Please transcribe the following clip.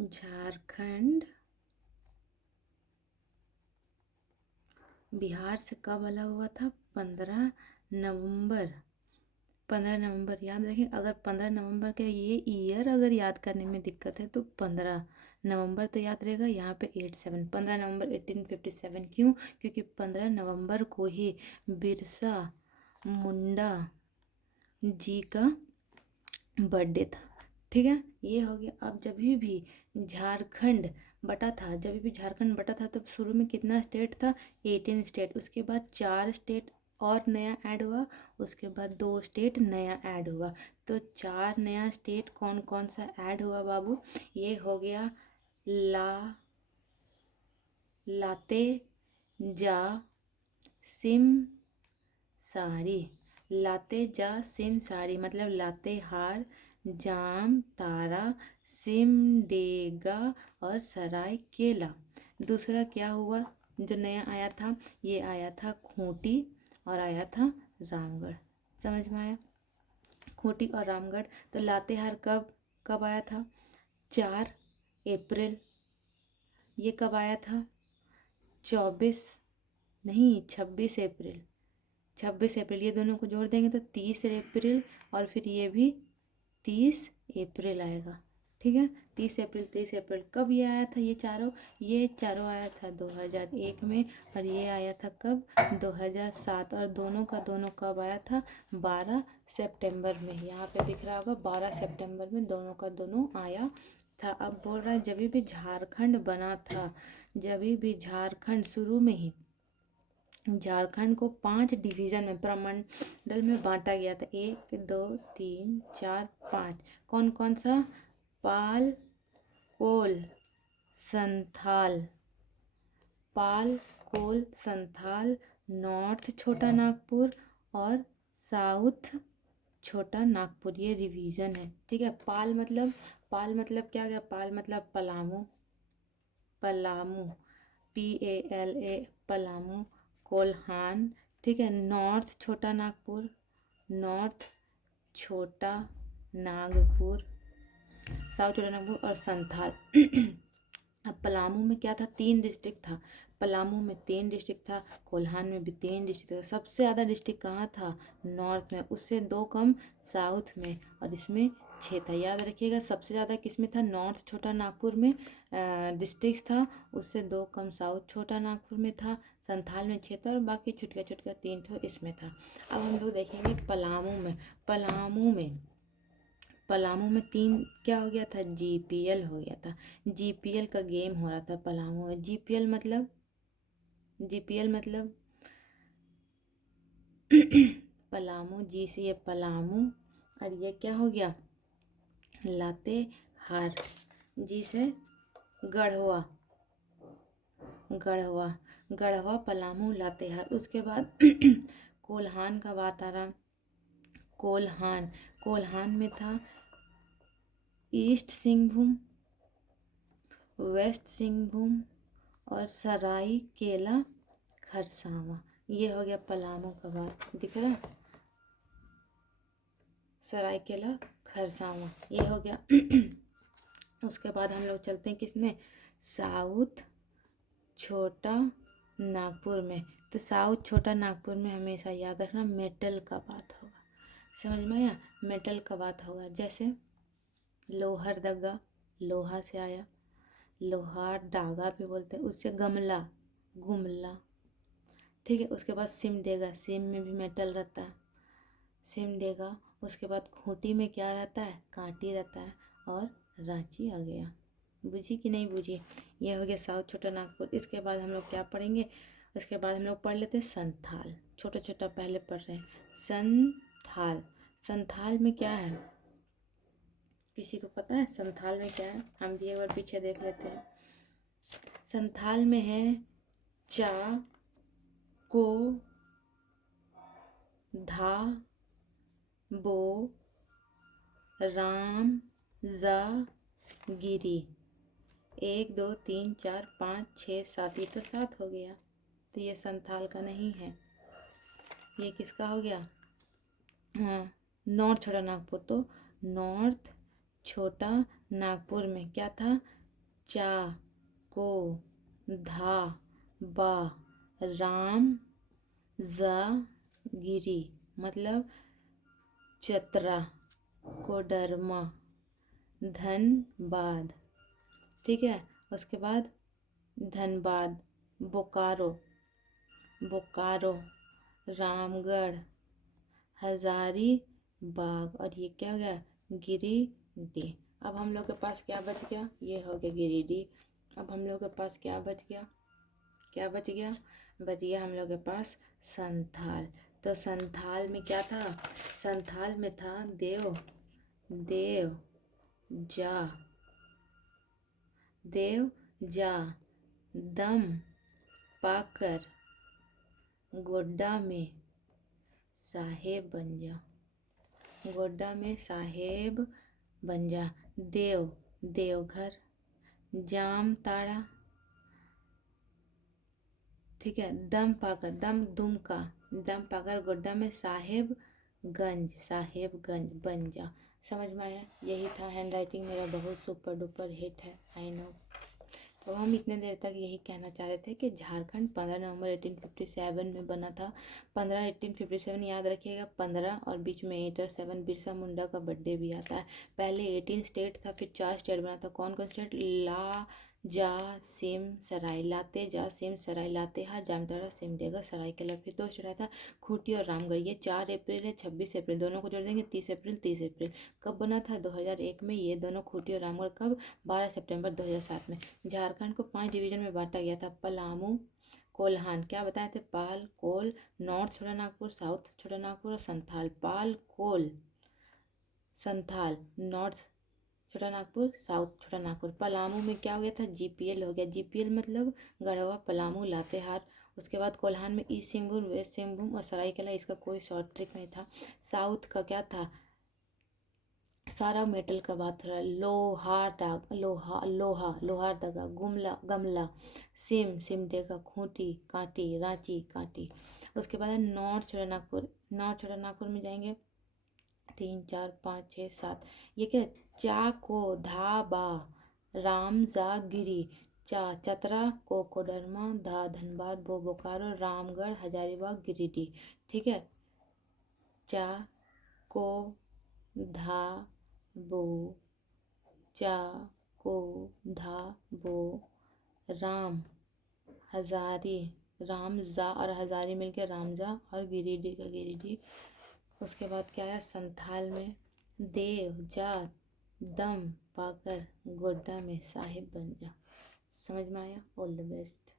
झारखंड बिहार से कब अलग हुआ था? 15 नवंबर। 15 नवंबर याद रखें। अगर 15 नवंबर के ये ईयर अगर याद करने में दिक्कत है तो 15 नवंबर तो याद रहेगा। यहाँ पे 87 15 नवंबर 1857। क्यों? क्योंकि 15 नवंबर को ही बिरसा मुंडा जी का बर्थडे था। ठीक है, ये हो गया। अब जब भी झारखंड बटा था, तो शुरू में कितना स्टेट था? 18 स्टेट। उसके बाद 4 स्टेट और नया ऐड हुआ, उसके बाद 2 स्टेट नया ऐड हुआ। तो 4 नया स्टेट कौन कौन सा ऐड हुआ बाबू? ये हो गया लाते जा सिम सारी। लाते जा सिम सारी मतलब लातेहार, जाम तारा, सिमडेगा और सरायकेला। दूसरा क्या हुआ जो नया आया था? ये आया था खूंटी और आया था रामगढ़। समझ में आया? खूंटी और रामगढ़। तो लातेहार कब कब आया था? 4 अप्रैल। ये कब आया था? 24 नहीं 26 अप्रैल। 26 अप्रैल। ये दोनों को जोड़ देंगे तो 30 अप्रैल। और फिर ये भी 30 अप्रैल आएगा। ठीक है, 30 अप्रैल। 30 अप्रैल कब ये आया था? ये चारों आया था 2001 में। और ये आया था कब? 2007। और दोनों का दोनों कब आया था? 12 सितंबर में। यहाँ पे दिख रहा होगा 12 सितंबर में दोनों का दोनों आया था। अब बोल रहा है जब भी झारखंड बना था, जब भी झारखंड शुरू में ही झारखंड को 5 डिवीजन में प्रमंडल में बांटा गया था। 1 2 3 4 5। कौन कौन सा? पाल, कोल, संथाल। पाल, कोल, संथाल, नॉर्थ छोटा नागपुर और साउथ छोटा नागपुर। ये रिवीजन है। ठीक है, पाल मतलब क्या गया? पाल मतलब पलामू। पलामू PALA पलामू। कोल्हान। ठीक है, नॉर्थ छोटा नागपुर। नॉर्थ छोटा नागपुर, साउथ छोटा नागपुर और संथाल। अब पलामू में क्या था? 3 डिस्ट्रिक्ट था। पलामू में 3 डिस्ट्रिक्ट था, कोल्हान में भी 3 डिस्ट्रिक्ट था। सबसे ज़्यादा डिस्ट्रिक्ट कहाँ था? नॉर्थ में। उससे 2 कम साउथ में। और इसमें 6 था। याद रखिएगा सबसे ज़्यादा किस में था? नॉर्थ छोटा नागपुर में डिस्ट्रिक्ट था। उससे 2 कम साउथ छोटा नागपुर में था। संथाल में 6 था और बाकी छुटका छुटका 3 ठो इसमें था। अब हम लोग देखेंगे पलामू में। पलामू में 3 क्या हो गया था? GPL हो गया था। GPL का गेम हो रहा था पलामू में। GPL मतलब पलामू। जी से ये पलामू और ये क्या हो गया? लातेहार। जी से गढ़वा। गढ़वा गढ़वा पलामू लातेहार। उसके बाद कोल्हान का बात आ रहा। कोल्हान में था ईस्ट सिंहभूम, वेस्ट सिंहभूम और सरायकेला खरसावां। ये हो गया पलामू का बात। दिख रहा? सरायकेला खरसावां ये हो गया। उसके बाद हम लोग चलते हैं किसमें? साउथ छोटा नागपुर में। तो साउथ छोटा नागपुर में हमेशा याद रखना मेटल का बात होगा। समझ में आया? मेटल का बात होगा। जैसे लोहरदगा, लोहा से आया। लोहार डागा भी बोलते हैं, उससे गमला, गुमला। ठीक है, उसके बाद सिमडेगा। सिम में भी मेटल रहता है, सिमडेगा। उसके बाद खूंटी में क्या रहता है? कांटी रहता है। और रांची आ गया। बुझी कि नहीं बुझी? ये हो गया साउथ छोटा नागपुर। इसके बाद हम लोग क्या पढ़ेंगे? उसके बाद हम लोग पढ़ लेते हैं संथाल। छोटा छोटा पहले पढ़ रहे हैं। संथाल। संथाल में क्या है? किसी को पता है संथाल में क्या है? हम भी एक बार पीछे देख लेते हैं। संथाल में है चा को धा बो राम जा गिरी। 1 2 3 4 5 6 7। ये तो 7 हो गया। तो ये संथाल का नहीं है। ये किसका हो गया? हाँ, नॉर्थ छोटा नागपुर। तो नॉर्थ छोटा नागपुर में क्या था? चा को धा बा राम जा गिरी मतलब चतरा कोडरमा धनबाद। ठीक है, उसके बाद धनबाद बोकारो बोकारो रामगढ़ हजारीबाग और ये क्या हो गया गिरिडीह। अब हम लोग के पास क्या बच गया, ये हो गया गिरिडीह। अब हम लोग के पास क्या बच गया, क्या बच गया, बच गया हम लोग के पास संथाल। तो संथाल में क्या था, संथाल में था देव देव जा देव जा दम पाकर गोड्डा में साहेब बन जा गोड्डा में साहेब बन जा। देव देवघर जाम ताड़ा। ठीक है, दम पाकर दम दुमका दम पाकर गोड्डा में साहेबगंज बन जा। समझ में आया, यही था। हैंड राइटिंग मेरा बहुत सुपर डुपर हिट है, आई नो। तो हम इतने देर तक यही कहना चाह रहे थे कि झारखंड 15 नवंबर 1857 में बना था। 1857 याद रखिएगा, 15 और बीच में 8 और 7 बिरसा मुंडा का बर्थडे भी आता है। पहले 18 स्टेट था, फिर 4 स्टेट बना था। कौन कौन स्टेट, ला जा सिम सराय लाते जा सिम सराय लातेहार जामताड़ा सिमडेगा सरायकेला। फिर 2 स्टेट था, खूंटी और रामगढ़। ये 4 अप्रैल है, 26 अप्रैल, दोनों को जोड़ देंगे 30 अप्रैल 30 अप्रैल। कब बना था, 2001 में। ये दोनों खूंटी और रामगढ़ कब, 12 सितंबर 2007 में। झारखंड को 5 डिवीजन में बांटा गया था। पलामू कोल्हान, क्या बताए थे, पाल कोल, नॉर्थ छोटा नागपुर, साउथ छोटा नागपुर और संथाल। पाल कोल संथाल नॉर्थ छोटा नागपुर, साउथ छोटा नागपुर। पलामू में क्या हो गया था, जीपीएल हो गया। जीपीएल मतलब गढ़वा पलामू लातेहार। उसके बाद कोल्हान में ईस्ट सिंहभूम वेस्ट सिंहभूम और सरायकेला, इसका कोई शॉर्ट ट्रिक नहीं था। साउथ का क्या था, सारा मेटल का बात हो रहा है। लोहार दगा गुमला गमला सिमडेगा खूंटी कांटी रांची कांटी। उसके बाद है नॉर्थ छोटा नागपुर। नॉर्थ छोटा नागपुर में जाएंगे 3 4 5 6 7। ये क्या, चाको धाबा रामजागिरी चा चतरा कोडरमा धा धनबाद बोकारो रामगढ़ हजारीबाग गिरिडीह। ठीक है, चा को धा बो चा को धा बो राम हजारी रामजा और हजारी मिलके रामजा और गिरिडीह का गिरिडीह। उसके बाद क्या है, संथाल में देव जा दम पाकर गोड्डा में साहिब बन जा। समझ में आया, ऑल द बेस्ट।